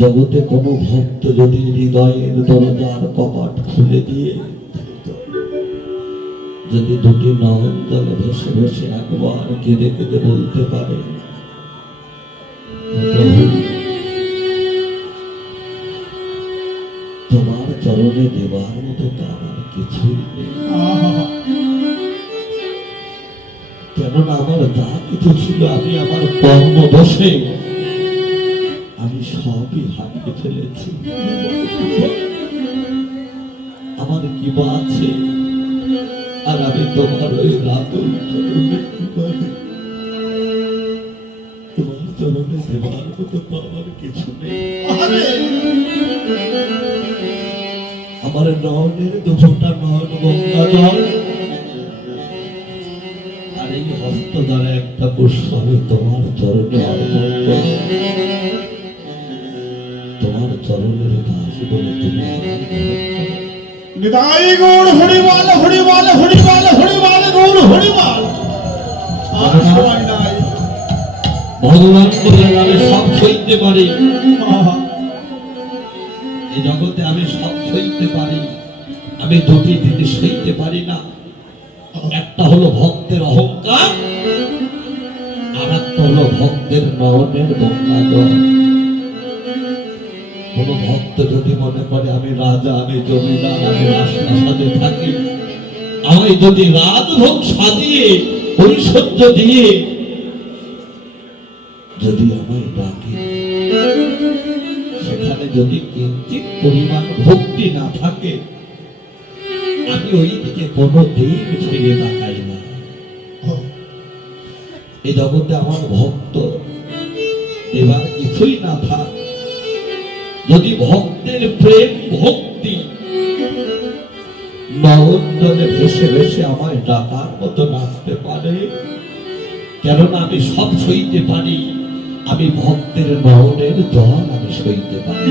জগতে কোনো ভক্ত যদি হৃদয়ের দরজার কপাট খুলে দিয়ে যদি দুটি নয়ন তলে ভেসে ভেসে একবার কেঁদে কেঁদে বলতে পারে, তোমার চরণে দেবার মতো তো আমার কিছুই নেই, কেননা আমার যা কিছু ছিল আমি আমার কর্ম দোষে আমি সবই হারিয়ে ফেলেছি। আমার কি বা আছে আর আমি তোমার ওই রাতুল চরণে তোমার চরণে দেবার মতো তো আমার কিছু নেই। আমার নয়নের দুটা নয়ন গঙ্গা জল আর এই হস্ত দ্বারা একটা পুষ্প আমি তোমার চরণে অর্পণ করি। তোমার চরণের দাস বলে তুমি নিতাই গৌর হরিমাল হরিমাল হরিমাল হরিমাল গৌর হরিমাল। ভগবান আমি সব সইতে পারি, এই জগতে আমি সব সইতে পারি, আমি দুটি জিনিস সইতে পারি না। একটা হলো ভক্তের অহংকার, আর একটা হলো ভক্তের নয়নের গঙ্গা জল। কোন ভক্ত যদি মনে করে আমি রাজা, আমি জমিদার, আমি রাজপ্রাসাদে থাকি, আমি যদি রাজভোগ সাজিয়ে ঐশ্বর্য দিয়ে যদি আমায় ডাকে, সেখানে যদি কিঞ্চিত পরিমাণ ভক্তি না থাকে, আমি ওই দিকে কোনো দিন ফিরে তাকাই না। এই জগতে আমার ভক্ত এবার কিছুই না থাক, যদি ভক্তের প্রেম ভক্তি নয়নজলে ভেসে ভেসে আমায় ডাকার মতো নাচতে পারে, কেননা আমি সব সইতে পারি, আমি ভক্তের নয়নের জল আমি সইতে পারি।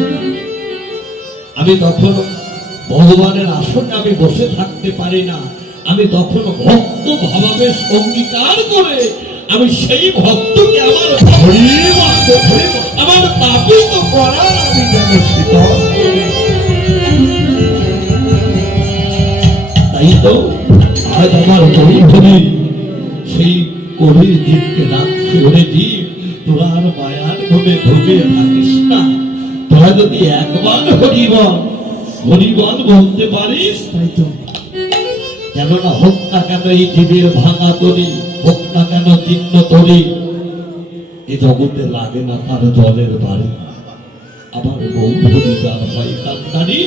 আমি তখন ভগবানের আসনে আমি বসে থাকতে পারি না, আমি তখন ভক্ত ভাবে অঙ্গীকার করে আমি সেই ভক্তকে আমার আমার তাপিত করার আমি যেন শীতল। তাই তো আজ আমার বন্ধুরি সেই কবির জীবকে ডাকছে, ওরে জীব তোরা আর মায়ার ঘুমে ঢুকে থাকিস না, তোরা যদি একবার হরিবল হরিবল বলতে পারিস, তাই তো কেননা হোক না কেন এই জীবের ভাঙা তরি, হোক না কেন চিহ্ন তরি, এ জগতে লাগে না তার জলের বাড়ি। আমার বন্ধুরি যার হয় কান্দারি,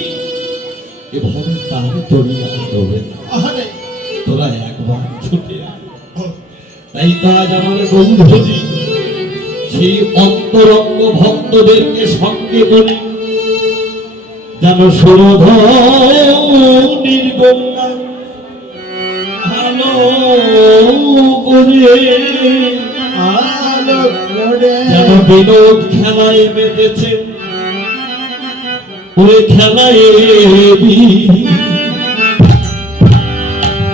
এভাবে তার তরি আর দেবে না, তোরা একবার ছুটে আয়। তাই তো আজ আমার বন্ধুরি সেই অন্তরঙ্গ ভক্তদেরকে সঙ্গে করে যেন সুরধনির গঙ্গা আলো করে যেন বিনোদ খেলায় মেতেছে, ওই খেলায়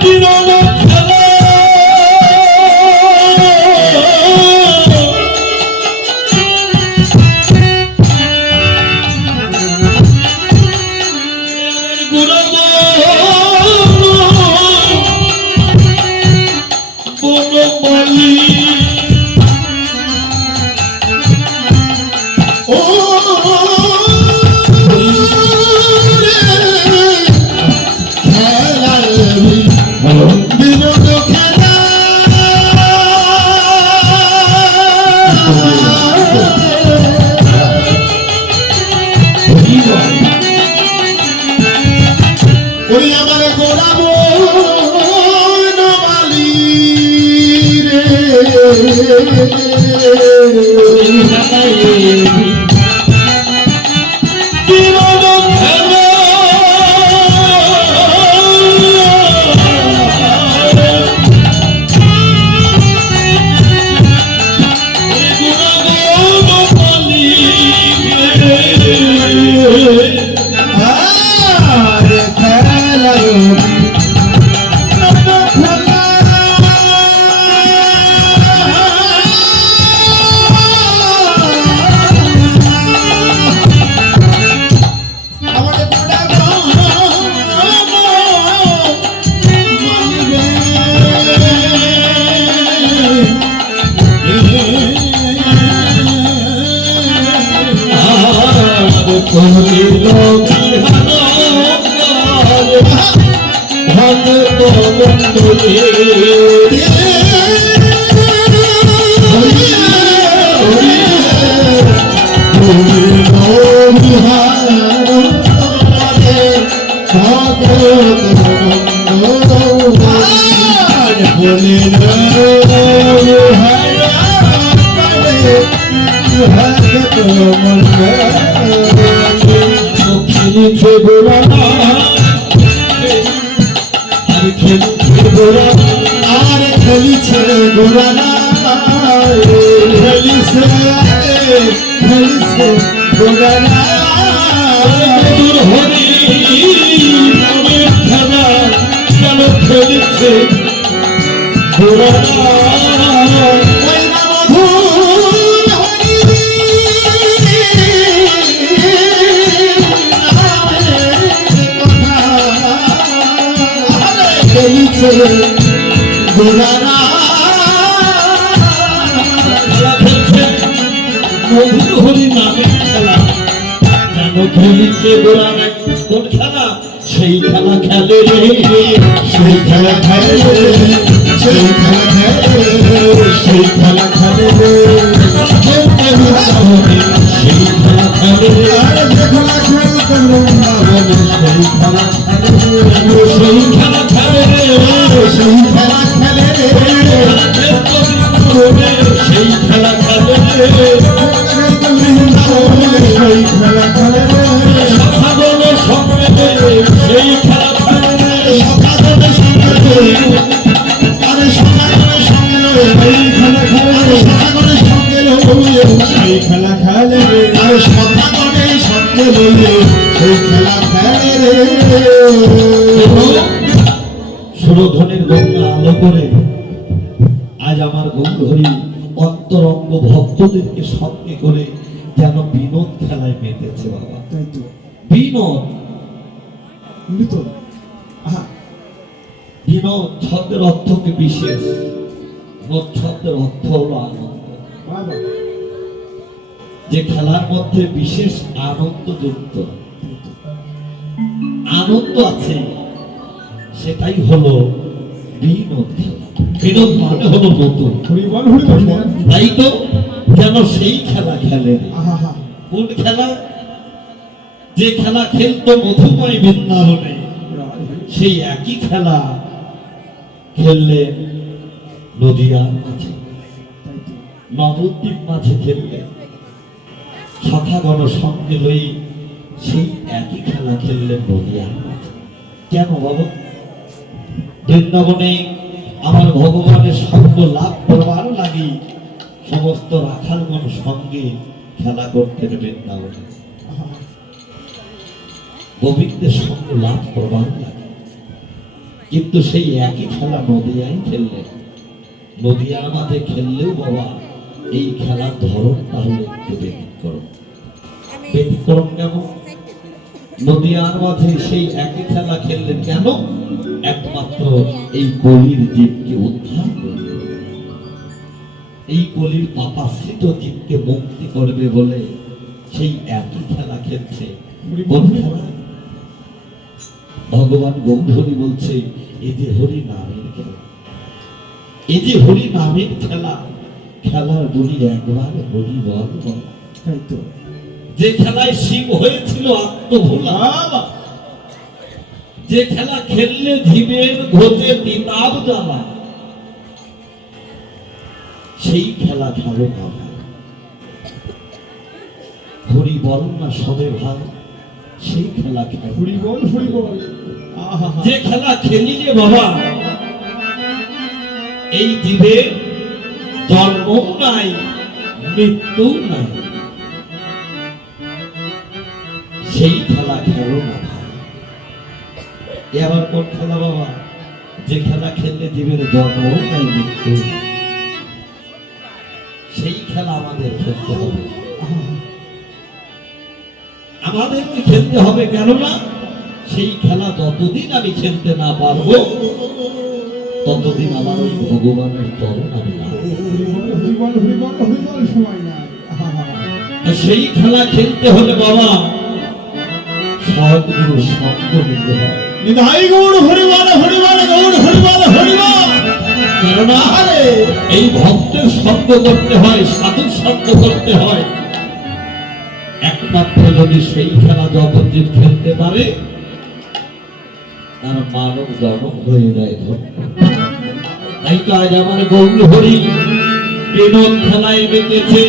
বিনোদ খেলা করিল বিহান ভক্ত বন্ধুরে খেলিছে গোরা আর খেলিছে গোরা আর খেলিছে গোরানা খেলিছে খেলিছে গোরানা দূর হরি নামের খেলা কেন খেলিছে গোরা ওই না মধুর হরি খেলিছে গোরানা খেলা খেলছে মধুর হরি নামের খেলা কেন খেলিছে গোরা কোন খেলা সেই খেলা খেলে রে সেই খেলা খেলে সেই খেলা খেলে সেই খেলা খেলে সেই খেলা খেলে আরে যে খেলা খেলতে না বলে সেই খেলা খেলে সেই খেলা খেলে সেই খেলা খেলে সেই খেলা খেলে সেই খেলা খেলে সাধন সঙ্গে সেই খেলা খেলে সকালের সঙ্গে আরে সকালের সঙ্গে এই খেলা খেলে সকালের সঙ্গে সেই খেলা খেলে আরে সকালের সঙ্গে সেই খেলা খেলে সুরধনের গঙ্গা আলো করে আজ আমার গৌরহরি অন্তরঙ্গ ভক্তদেরকে সঙ্গে করে যেন বিনোদ খেলায় মেতেছে বাবা তাই তো বিনোদ মৃত আহা বিনোদ শব্দের অর্থ কি বিশেষ নোদ শব্দের অর্থ হলো আনন্দ বাবা যে খেলার মধ্যে বিশেষ আনন্দ যুক্ত আনন্দ আছে সেটাই হলো বিনোদ খেলা বিনোদ মানে হলো নতুন হরি বল হরি বল তাই তো যেন সেই খেলা খেলে আহা হা কোন খেলা যে খেলা খেলতো মধুময় বৃন্দাবনে সেই একই খেলা খেললে নদিয়ার মাঝে তাই তো নবদ্বীপ মাঝে খেললে সখাগণ সঙ্গে লই সেই একই খেলা খেললেন নদিয়ার মাঝে কেন বাবা বৃন্দাবনে আমার ভগবানের সঙ্গ লাভ করবার লাগি সমস্ত রাখালগণ সঙ্গে খেলা করতেন বৃন্দাবনে আহা গোবিন্দের সঙ্গ লাভ করবার লাগে কিন্তু সেই একই খেলা নদিয়ায় খেললেন নদিয়ার মাঝে খেললেও বাবা এই খেলার ধরন তাহলে একটু ব্যতিক্রম ব্যতিক্রম কেমন নদিয়ার মাঝে সেই একই খেলা খেললেন কেন একমাত্র এই কলির জীবকে উদ্ধার করবে এই কলির পাপাশ্রিত জীবকে মুক্তি করবে বলে সেই একই খেলা খেলছে কোন খেলা ভগবান গৌধরী বলছে এই যে হরি নামের খেলা এই যে হরি নামের খেলা খেলার বলি একবার হরি বল বল। তাই তো যে খেলায় শিব হয়েছিল আত্মভোলা বাবা যে খেলা খেললে জীবের ঘোচে তিতাব জ্বালা সেই খেলা খেলো না ভাই হরি বল না সবে ভাই সেই খেলা খেলো হরি বল আহা হা যে খেলা খেলিলে বাবা এই জীবের জন্ম নাই মৃত্যু নাই সেই খেলা খেলো না ভাই এ আবার কোন খেলা বাবা যে খেলা খেললে জীবের জন্ম নাই মৃত্যু নাই। সেই খেলা আমাদের খেলতে হবে আমাদেরকে খেলতে হবে কেননা সেই খেলা যতদিন আমি খেলতে না পারবো ততদিন আমার ওই ভগবানের চরণ আমি না হরি বল সময় নাই আহা হা সেই খেলা খেলতে হলে বাবা সদ্গুরু সঙ্গ নিতে হয়। নিধাই গৌড় হরিবল হরিবল গৌড় হরিবল হরিবল। কেননা এই ভক্তের সঙ্গ করতে হয়, সাধুর সঙ্গ করতে হয়। একমাত্র যদি সেই খেলা জগৎজিৎ খেলতে পারে তার মানব জনক হয়ে যায় ধন্য। তাই তো আজ আমার গৌর হরি বিনোদ খেলায় বেঁচেছে।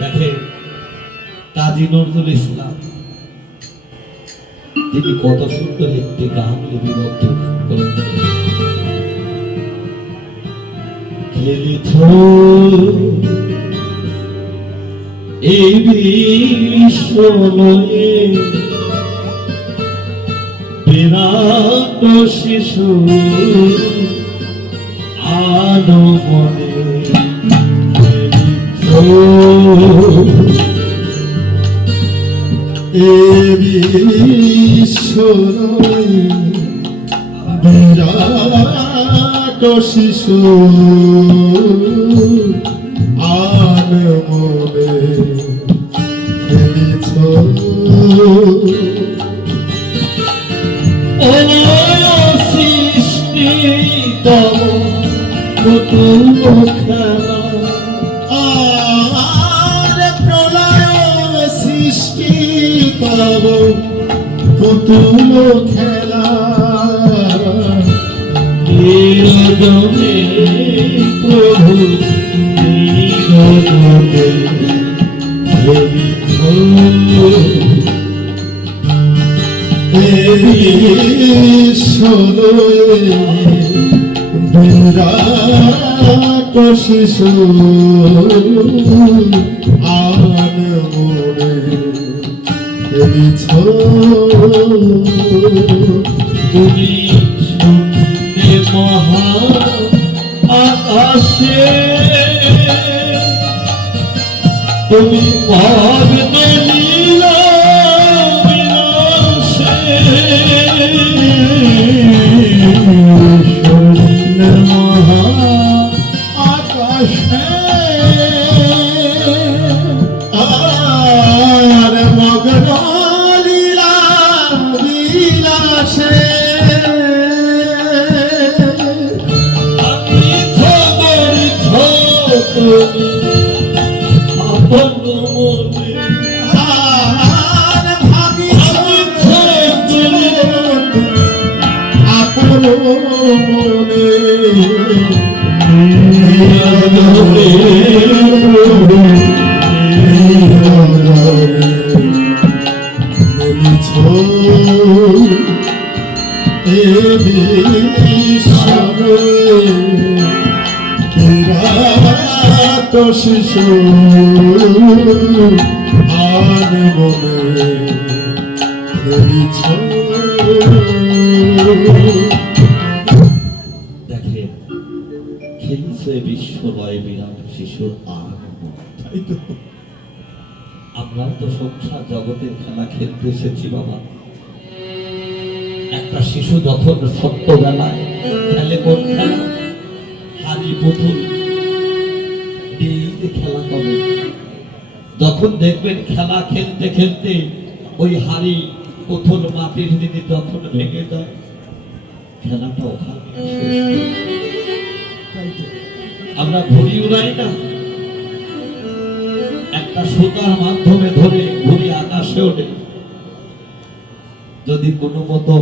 দেখেন কাজী নজরুল ইসলাম তিনি কত সুন্দর একটি গান লিপিবদ্ধ করেছেন। খেলেছ এই বিশ্বলয়ে বিরাট শিশু আলো মনে বিরাট শিশু আন মনে খেলিছ। সৃষ্টি তব নতুন খেলা আর প্রলয় সৃষ্টি তব পুতুল খেলা। নিরজনে প্রভু নিরজনে বিরাট শিশু আন মনে খেলিছ। তুমি শুনলে মহা আকাশে তুমি ভাবতে লীলা বিনাশে শূন্য মহা আকাশে আর মগ্ন লীলা বিলাসে। আমি খবর তুমি আপন মনে আর ভাবিছ আপন মনে খেলিছ। এ বিরাট শিশু আন মনে খেলিছ। দেখেন খেলিছে বিশ্বলয় বিরাট শিশুর আনন্দ। তাই তো আমরা তো সংসার জগতের খেলা খেলতে এসেছি বাবা। একটা শিশু যখন ছোট্টবেলায় খেলে কোন খেলা হাড়ি পুতুল দিয়ে খেলা করে, যখন দেখবেন খেলা খেলতে খেলতে ওই হাড়ি পুতুল মাটির দিকে যখন ভেঙে যায় খেলাটা ওখানে শেষ। তাই তো আমরা ঘুড়ি উড়াই না, একটা সুতার মাধ্যমে ধরে ঘুড়ি আকাশে ওঠে, যদি কোনো মতো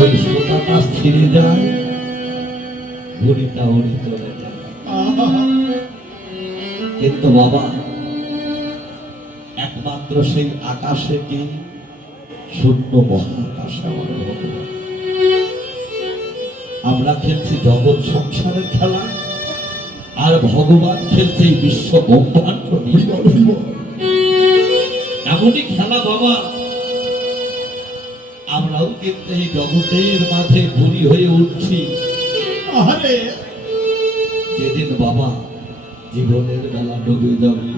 ওই সুতাটা ছিঁড়ে যায় ঘুড়িটা উড়ে চলে যায়। কিন্তু বাবা একমাত্র সেই আকাশে কি শূন্য মহাকাশে আমার ভগবান। আমরা খেলছি জগৎ সংসারের খেলা আর ভগবান খেলছে এই বিশ্ব ব্রহ্মাণ্ড নিয়ে। এমনই খেলা বাবা। আমরাও কিন্তু এই জগতের মাঝে ঘুরি হয়ে উঠছি। আরে যেদিন বাবা জীবনের বেলা ডুবে যাবে,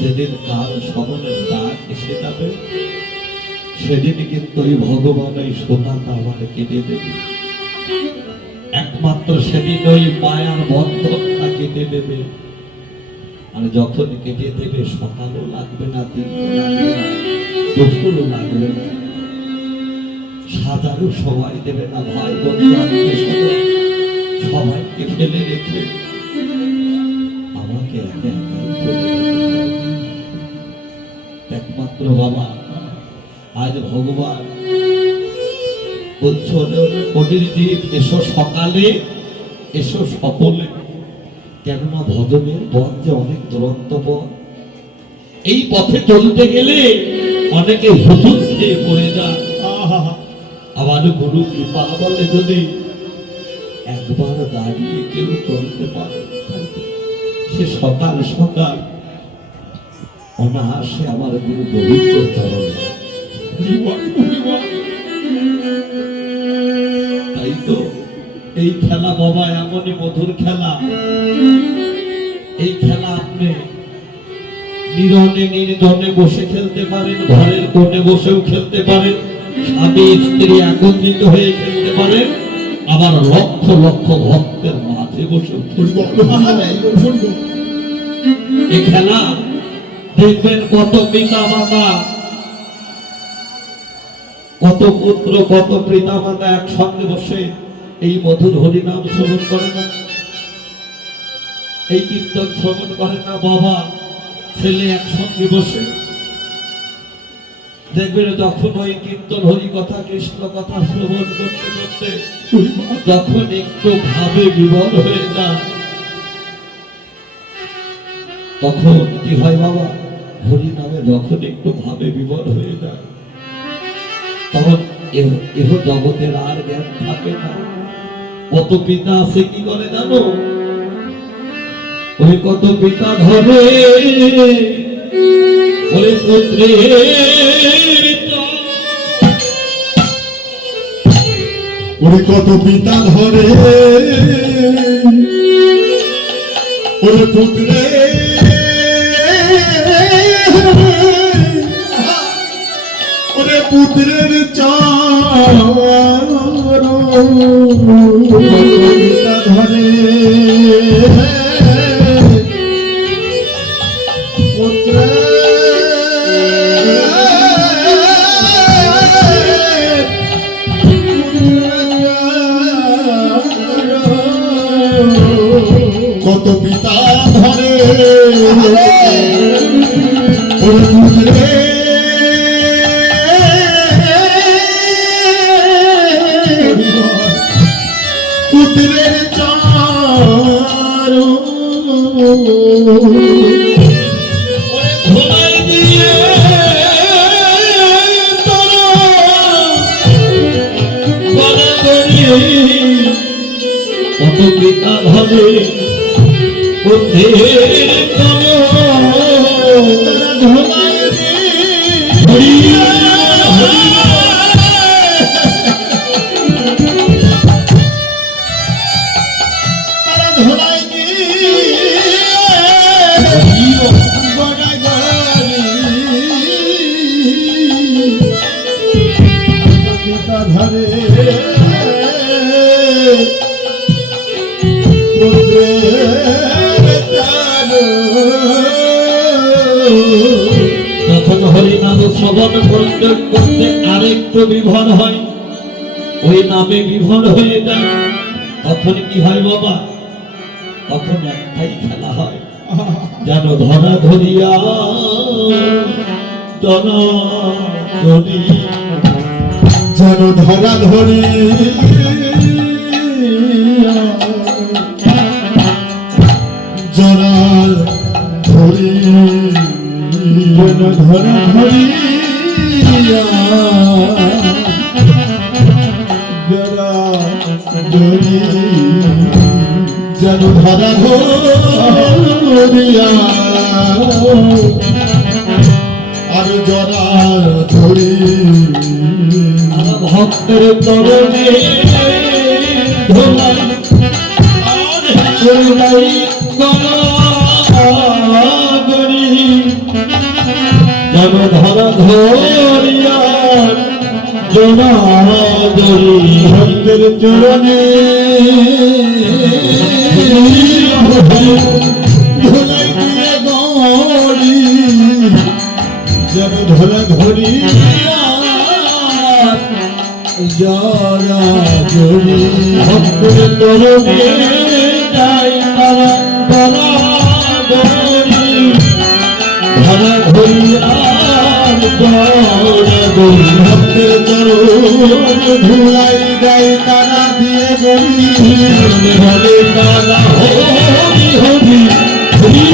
যেদিন কাল সমনের ডাক এসে যাবে, সেদিন কিন্তু ওই ভগবান ওই সোনাটা আমার কেটে দেবে। একমাত্র সেদিন ওই মায়ার বন্ধনটা কেটে দেবে। আর যখন কেটে দেবে সকালও লাগবে না, দিনও লাগবে না, দুপুরও লাগবে না, সাজারও সবাই দেবে না, ভাই বন্ধু আত্মীয় সবাইকে ফেলে রেখে আমাকে একা একাই চলে যেতে হবে। একমাত্র বাবা আজ ভগবান বলছো কঠিন জীব, এসো সকালে, এসো সকলে, কেননা ভজনের পথ যে অনেক দুরন্ত পথ, এই পথে চলতে গেলে অনেকে হুজুর খেয়ে পড়ে যায়। আবার গুরু কৃপা বলে যদি একবার দাঁড়িয়ে কেউ চলতে পারে, সে সকাল সকাল অনায়াসে আমার গুরু গোবিন্দ চরণ। তাই তো এই খেলা বাবা এমনই মধুর খেলা, এই খেলা আপনি নিরনে নির্জনে বসে খেলতে পারেন, ঘরের কোণে বসেও খেলতে পারেন, স্বামী স্ত্রী একত্রিত হয়ে খেলতে পারেন, আবার লক্ষ লক্ষ ভক্তের মাঝে বসেও খেলতে পারেন। এই খেলা দেখবেন কত পিতা মাতা, কত পুত্র, কত পিতা মাতা একসঙ্গে বসে এই মধুর হরিনাম শ্রবণ করে না, এই কীর্তন শ্রবণ করে না, বাবা ছেলে একসঙ্গে বসে দেখবেন যখন ওই কীর্তন হরি কথা কৃষ্ণ কথা শ্রবণ করতে করতে যখন একটু ভাবে বিভোর হয়ে যায়, তখন কি হয় বাবা, হরি নামে যখন একটু ভাবে বিভোর হয়ে যায়, তখন এহ জগতের আর জ্ঞান থাকে না। কত পিতা আছে কি করে জানো, ওই কত পিতা ধরে ওই পুত্রের ওরে কত পিতা ধরে ওরে পুত্রে, ওরে পুত্রের চরণ পিতা ধরে কত পিতা ধরে ওরে পুত্রে, পুত্রের চরণ কত পিতা ধরে যখন হরিনাম শ্রবণ করতে করতে আরেকটু বিভোর হয়, ওই নামে বিভোর হয়ে যায়, তখন কি হয় বাবা, তখন একটাই খেলা হয়, যেন ধরা ধরিয়া জনা ধরি, যেন ধরা ধরি জরা ধরি, যেন ধরা ধরি জরা ধরি, যেন ধরা ধরিয়া আর জরা ধরি, ভক্তের তরণে ধোলাই ধোলাই গরি, যেন ধরা ধরিয়া জনা ধরি, ভক্তের চরণে ধোলাই দিয়ে জরা জরি ভক্তের তরণে যাই তারা ধরা ধরি ধরা ধরি আর জরা ধরি ভক্তের চরণ ধুলাই গাই তারা দিয়ে গরি হরে কালা হরি হরি হরি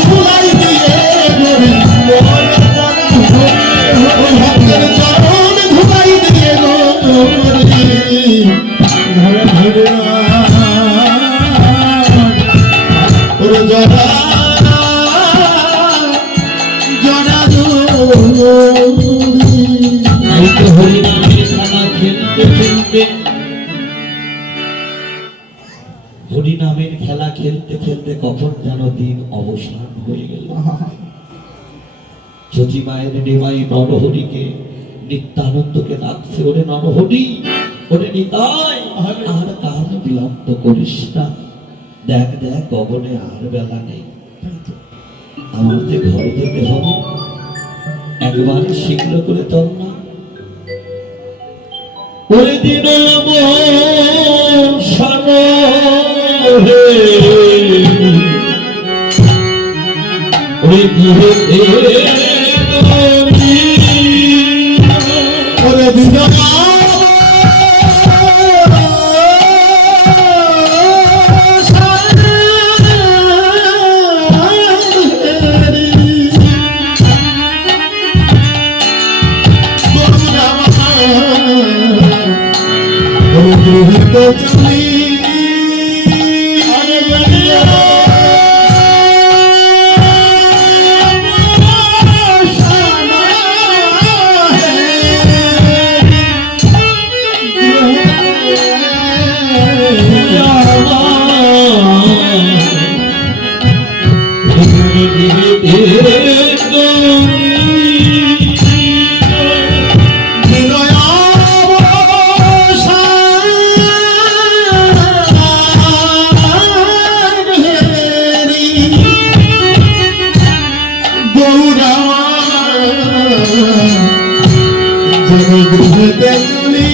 ধুলাই দিয়ে গরি ভক্তের চরণ ধুলাই দিয়ে গরি ধরে ধরে ওরে জরা জরা জরি এই তো হরিনামের খেলা খেলতে খেলতে হরিনামের খেলা খেলতে খেলতে কখন যেন দিন অবসান হয়ে গেল। চচি মায়ের নেওয়াই নরহরিকে নিত্যানন্দকে ডাকছে, ওরে নরহরি, ওরে নিতাই, আর কার বিলম্ব করিস না, দেখ দেখ গগনে আর বেলা নেই, আমার যে ঘরে যেতে হবে, একবার শীঘ্র করে তোর না। ওই দিন ওই দিনে ওরে দিদা চলি গৃহতে চলি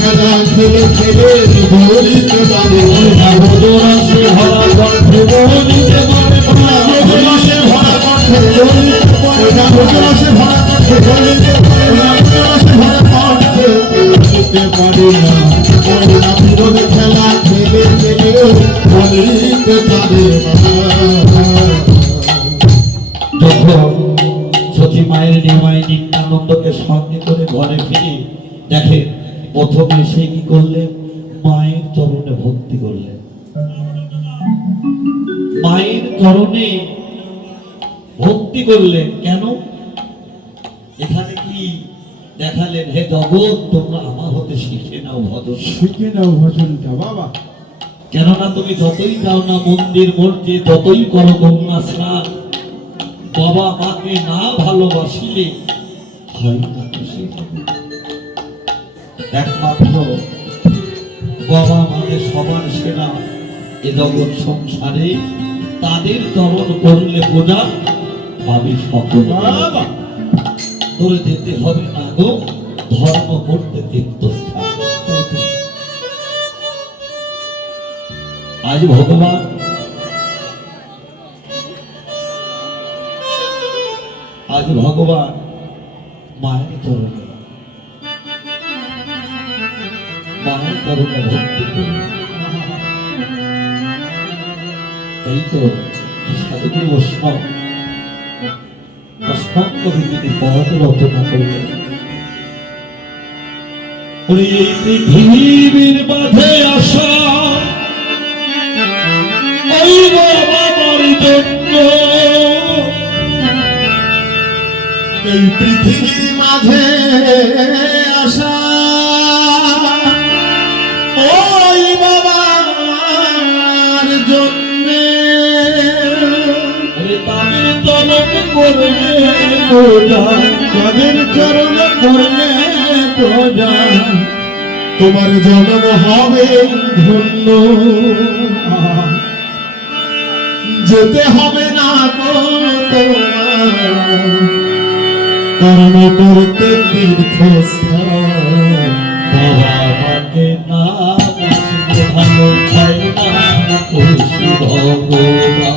খেলা খেলে খেলে ধরিতে পারে ভরা কণ্ঠে ধরিতে পারে ভরা কণ্ঠে ধরিতে পারে না খেলা খেলে করতে পারে না। যখন সতী মায়ের নিমাই নিত্যানন্দকে সঙ্গে করে ঘরে ফিরে দেখে, প্রথমে সে কি করলেন, মায়ের চরণে ভক্তি করলেন। মায়ের চরণে ভক্তি করলেন কেন? এখানে কি দেখালেন, হে জগৎ তোমরা আমার হতে শিখে নাও ভজন। শিখে নাও ভজনটা বাবা। কেননা তুমি যতই যাও না মন্দির মসজিদে, যতই করো গঙ্গা স্নান, বাবা মাকে না ভালোবাসিলে হয় না খুশি। একমাত্র বাবা মাকে সবার সেরা এ জগৎ সংসারে, তাদের চরণ করলে পূজা পাবি সকল। বাবা তোরে যেতে হবে না গো ধর্ম করতে তীর্থস্থান। আজ ভগবান মায়ের চরণে ভক্তি করে। এই তো সাধুগুরু বৈষ্ণব অষ্টাঙ্গী তিনি পদ রচনা করলেন। ওরে এই পৃথিবীর মাঝে আসা ওই বাবা মার জন্য, এই পৃথিবীর মাঝে আসা ওই বাবার জন্যে, ওরে তাদের চরণ করলে পূজা, তাদের চরণ করলে পূজা, তোমার জন্ম হবে ধন্য। যেতে হবে না গো তোমার কর্ম করতে তীর্থস্থান। বাবা মাকে না বাসলে ভালো হয় না খুশি ভগবান।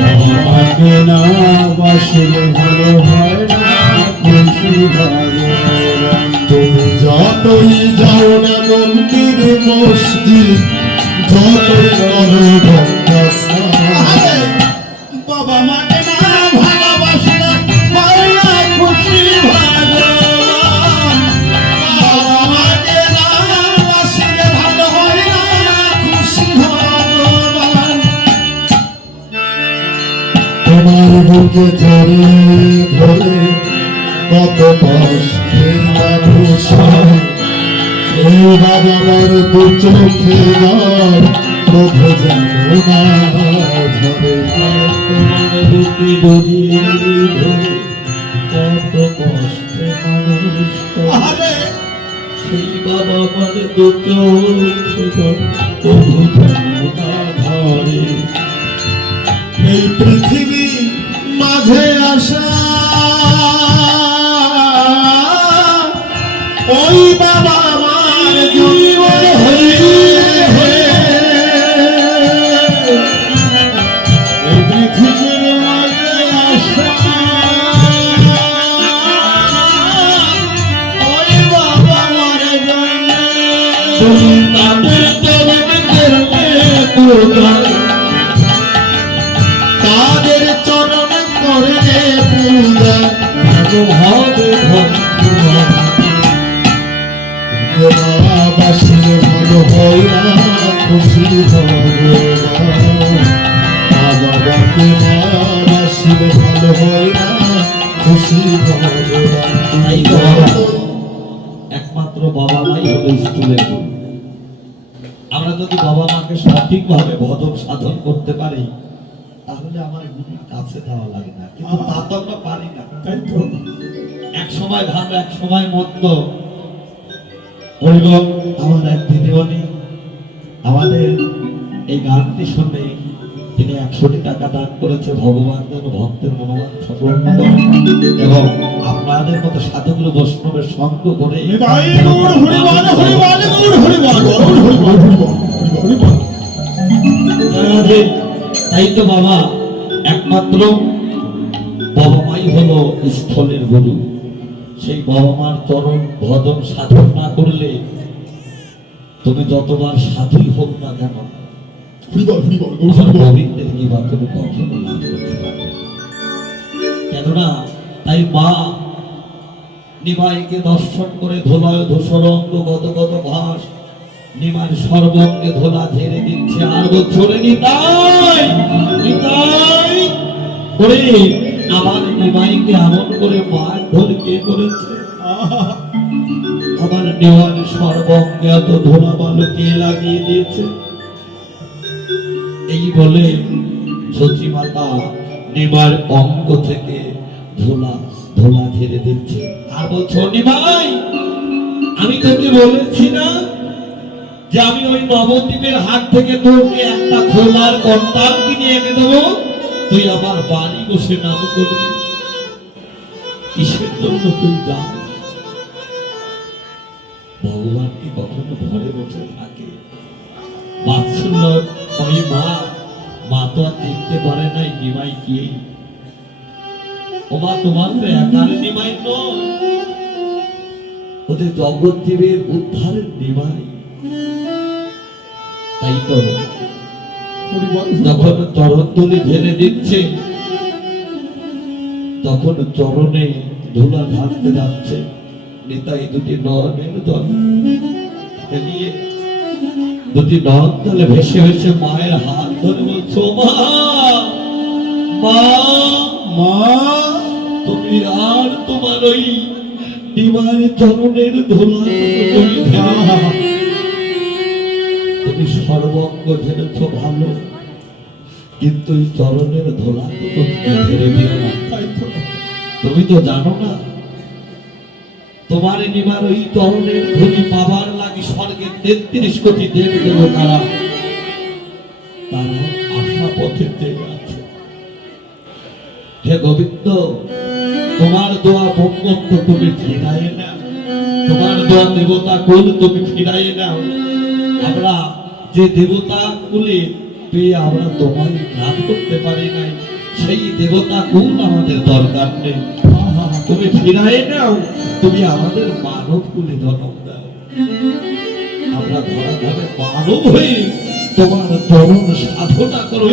বাবা মাকে না বাসলে ভালো হয় না খুশি ভগবান। তুমি যতই যাও না মন্দির মসজিদ, যতই করো গঙ্গা স্নান, বাবা মাকে না ভালোবাসলে হয় না খুশি ভগবান। বাবা মাকে না বাসলে ভালো হয় না খুশি ভগবান। তোমার বুকে ধরে ধরে কত কষ্টের মানুষ হয়, সেই বাবা মার দু চোখে জল প্রভু জানো না ঝরে। তোমার বুকে জড়িয়ে ধরে কত কষ্টে মানুষ করে, সেই বাবা মার দু চোখে জল প্রভু যেন না ঝরে। এই পৃথিবী মাঝে আসা ওই বাবা মার জীবন এই পৃথিবীর মাঝে আসা ওই বাবা মার জন্য, তুমি তাদের চরণ করলে পূজা, তাদের চরণ করলে পূজা, হবে ভগবান। বাসলে ভালো হয় না খুশি ভগবান। বাবাকে না বাসলে ভালো হয় না খুশি তাই তো ভগবান। একমাত্র বাবা মাই হলো স্কুলের গুরু। আমরা যদি বাবা মাকে সঠিকভাবে ভজন সাধন করতে পারি, তাহলে আমার গুরুর কাছে যাওয়া লাগে না। কিন্তু তা তো আমরা পারি না, তাই তো? এক সময় ভালো, এক সময় মন্দ। ওইরকম আমার এক দিদিমণি আমাদের এই গানটি শুনে তিনি 100 টাকা দান করেছে, ভগবান যেন ভক্তের মনোবাঞ্ছা পূর্ণ করেন এবং আপনাদের মতো সাধুগুরু বৈষ্ণবের সঙ্গ করে তাই তো বাবা, একমাত্র বাবা মাই হলো স্থলের গুরু। সেই বাবা মার চরণ ভজন সাধন না করলে তুমি যতবার সাধুই হোক না কেন, আমার গোবিন্দের কৃপা তুমি কখনো লাভ করতে পারবে না। কেননা তাই মা নিমাইকে দর্শন করে ধোলয় ধূসরঙ্গ গত গত ভাস নিমার সর্বঙ্গে ধোলা ঝেড়ে দিচ্ছে আর বছরে নিতাই নিতাই করে আমার নিমাইকে এমন করে মারধর কে করেছে? আমার নিমার সর্বঙ্গে এত ধোলা বালু কে লাগিয়ে দিয়েছে? এই বলে সচি মাতা নিমার অঙ্গ থেকে ধোলা ধোলা ঝেড়ে দিচ্ছে আর বলছো নিমাই আমি তোকে বলেছি না যে আমি ওই নবদ্বীপের হাট থেকে তোকে একটা খোলার কন্টাল কিনে এনে দেবো, তুই আমার বাড়ি বসে নাম করবি। কিসের জন্য তুই যা? ভগবান কি কখনো ঘরে বসে থাকে? বাৎসল্য ওই মা তো আর দেখতে পারে নাই নিমাই কি। ও মা তোমার তো একার নিমাই নয়, ওদের জগৎজীবের উদ্ধারের নিমাই। তাই তো যখন চরণ তুলি ঢেলে দিচ্ছে তখন চরণে ধুলা ঢালতে যাচ্ছে নিতাই দুটি নয়নের দল ফেলিয়ে দুটি নয়ন তলে ভেসে ভেসে মায়ের হাত ধরে বলছো মা মা মা তুমি আর তোমার ওই নিমার চরণের ধুলা তুমি সর্বঙ্গ ঝেড়েছ ভালো, কিন্তু এই চরণের ধোলা তো তুমি ঝেড়ে দিও না। তুমি তো জানো না তোমার নিমার ওই চরণের ধুলি পাবার লাগি স্বর্গের 33 কোটি দেব দেবতারা তারা আশা পথে চেয়ে আছে। হে গোবিন্দ তোমার দোয়া ব্রহ্মত্ব তুমি ফিরাইয়ে নাও, তোমার দোয়া দেবতা কুল তুমি ফিরাইয়ে নাও। আমরা যে দেবতা কুলে পেয়ে আমরা তোমায় লাভ করতে পারি নাই, সেই দেবতা কুল আমাদের দরকার নেই। তুমি ফিরাই নাও, তুমি আমাদের মানব কুলে জন্ম দাও। আমরা ধরা ধারে মানব হয়ে তোমার চরণ সাধনা করো।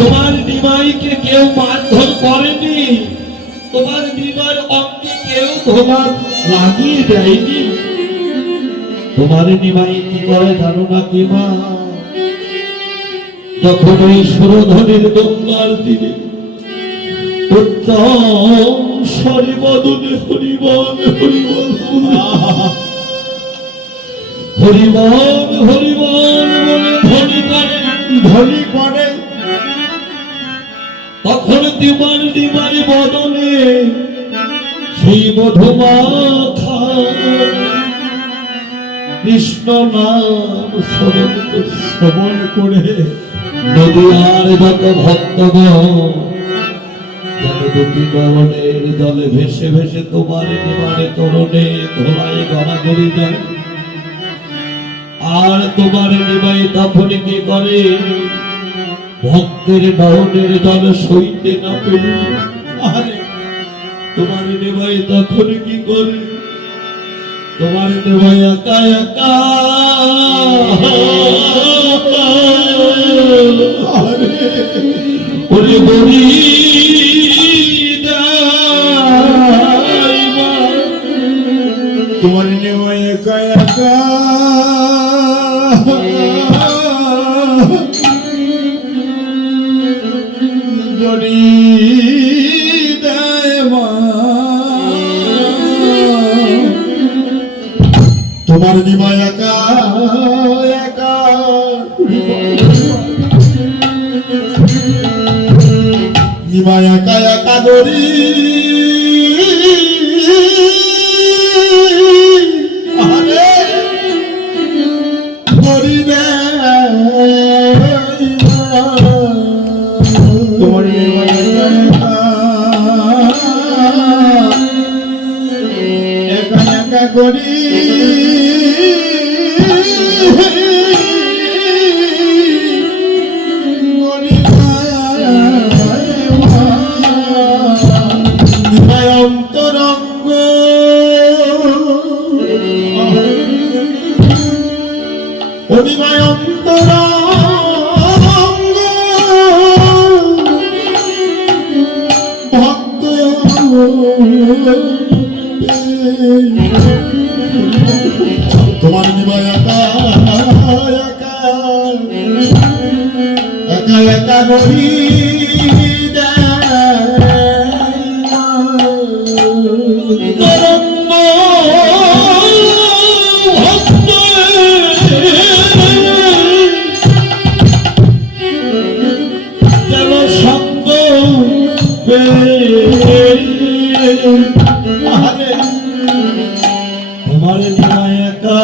তোমার নিমাইকে কেউ মারধর করেনি, তোমার নিমার অঙ্গে কেউ ধোলা লাগিয়ে দেয়নি। তোমার নিমাই কি করে জানো না কি মা? যখন ওই সুরধনের গঙ্গার দিনে উত্তম স্বরে বদনে হরিবল হরিবল হরিবল হরিবল বলে ধ্বনি করে তখন তোমার নিমার বদনে সেই মধুমাখা কৃষ্ণ নাম শ্রবণ করে নদীয়ার যত ভক্তগণ যেন দুটি গগনের জলে ভেসে ভেসে তোমার নিমারে তরণে ধোলায় গড়াগড়ি যায়। আর তোমার নিমাই তখন কি করে? ভক্তের নয়নের জল সইতে না পেরে তোমার নিমাই তখন কি করে? তোমার নিমাই একা একা ওরে বলি তোমার নিমাই একা একা জড়ি তোমার নিমাই একা একা নিমাই একা একা গরি আরে গরি রে তোমার নিমাই একা একা গরি অন্তরঙ্গ হরিময় অন্তরঙ্গ ভক্ত তোমার নিমায় একা একা একা একা গরি তোমার একা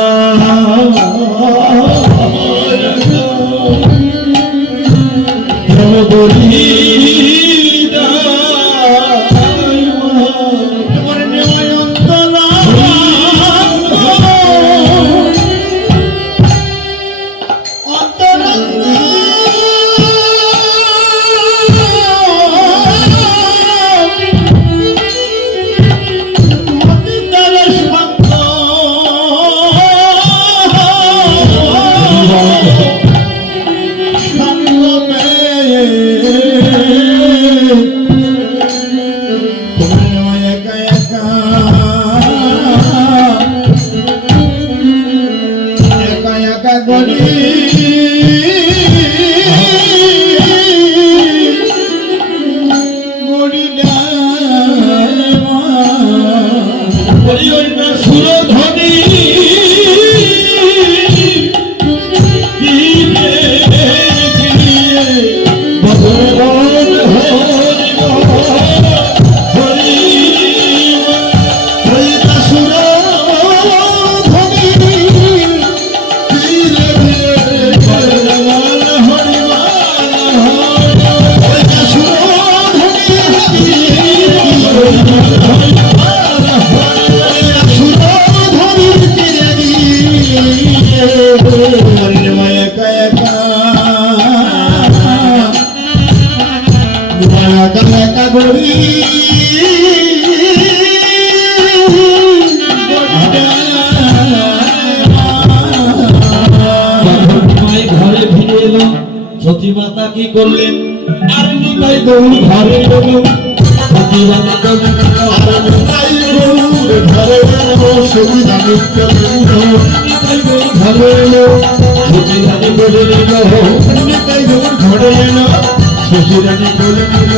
ঘরে ফিরে এলো সতীমাতা কি করলেন আর নিতাই গৌর ঘরে এলো সতীমাতা ঘরে এলো ঘরে এলো সতীরানী বলে নিল নিতাই গৌর ঘরে এলো সতীরানী বলে নিল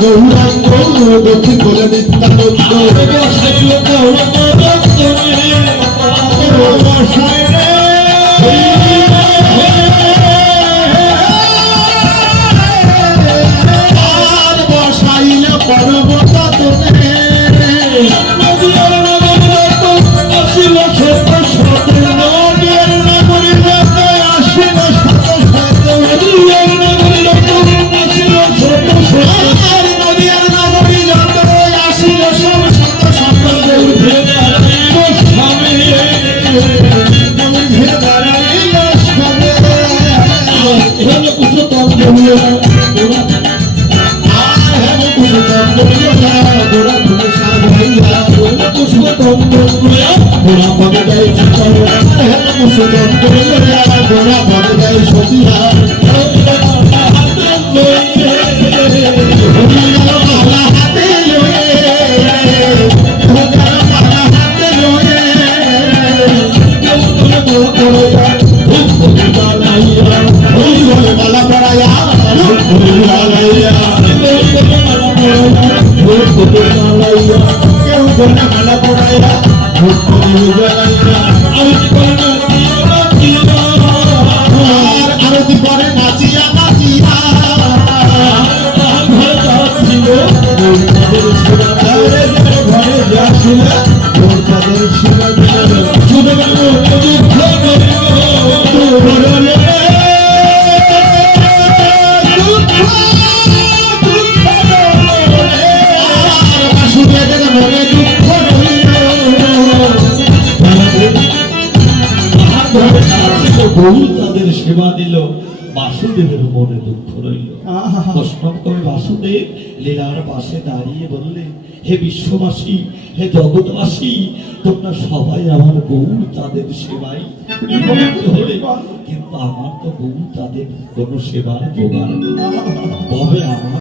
গৌরাঙ্গ দক্ষিণ বলে নিত্যানন্দ বসাইল পর্বত আরতি করে নাচিয়া নাচিয়া ঘরে যাচ্ছিল শুধু বাসুদেবের মনে দুঃখ রইল। তাহার ঘরে নাচিল বহু তাদের সেবা দিল, বাসুদেবের মনে দুঃখ রইল। বৈষ্ণব কবি বাসুদেব লীলার পাশে দাঁড়িয়ে বললে, হে বিশ্ববাসী, হে জগৎবাসী, তোমরা সবাই আমার গৌর তাদের সেবাই নিযুক্ত হলে, কিন্তু আমার তো গৌর তাদের কোনো সেবার জোগাড় নেই। তবে আমার